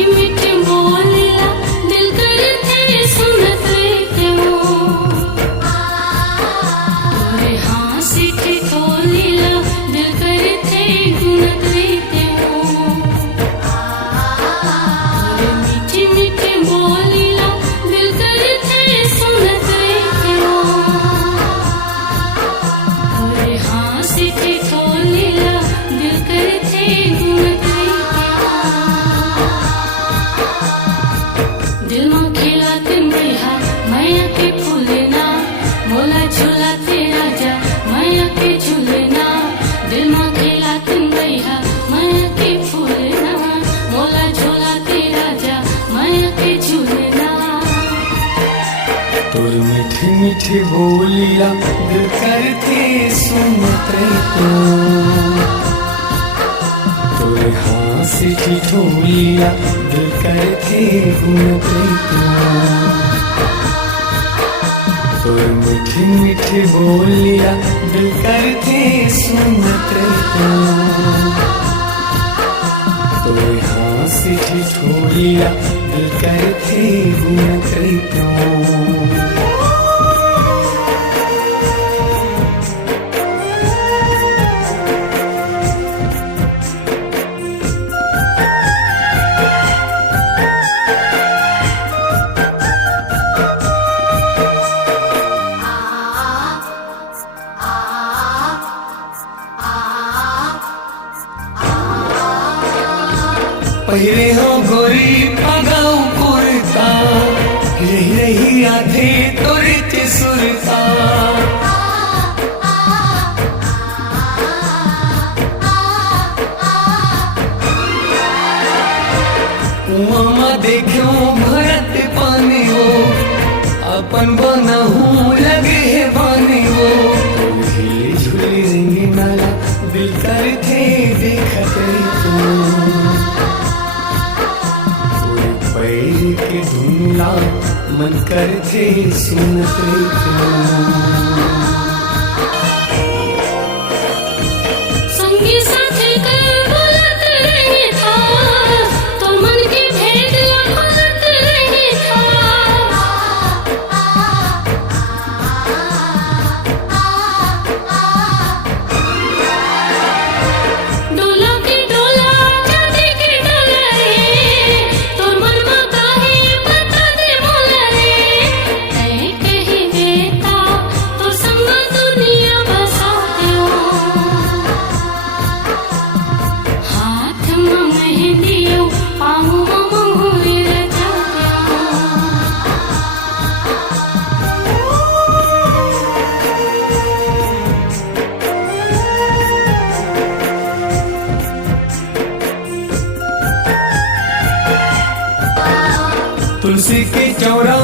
मीठी मीठी बोलिया दिल करे थे सुनत रहते हो तोरे हासी थी ठोलिया दिल करे थे गुनत रहते हो तोरे मीठी मीठी बोलिया दिल करे थे सुनत रहते हो तोरे हासी थी ठोलिया दिल करे थे गुनत दिल में खिलाते मैया मैया के फूलना मोला झूलाते राजा मैया के झूलना दिल में खिलाते मैया मैया के फूलना मोला झूलाते राजा मैया के झूलना तोर मीठी मीठी बोलिया दिल करते सुनत रहते तोरे हासी की ठोलिया दिल करते गुनत रहते तोर मीठी मीठी बोलिया दिल करते सुनत रहते तोरे हासी की ठोलिया दिल करते गुनत रहते पहले हो गोरी पगाऊ कुर्ता रही रही आधे तोरे ते सुरता मामा देखो भरत पानी हो अपन बनहू लगे है पानी हो झूली झूली रंगी नाला दिल करते देखते पैर के धुनला मन करते सुनत रहते संगी साथी कर बोलत रहे था तो मन की भेद बोलत रहे था डोला के डोला चांदी के डोला रे तो मन में काहे बता दे बोला रे ऐ कही देता तो संग दुनिया बसाते हो हाथ में मेहंदी पाँव में मोहरी रचाते हो तुलसी के चौरा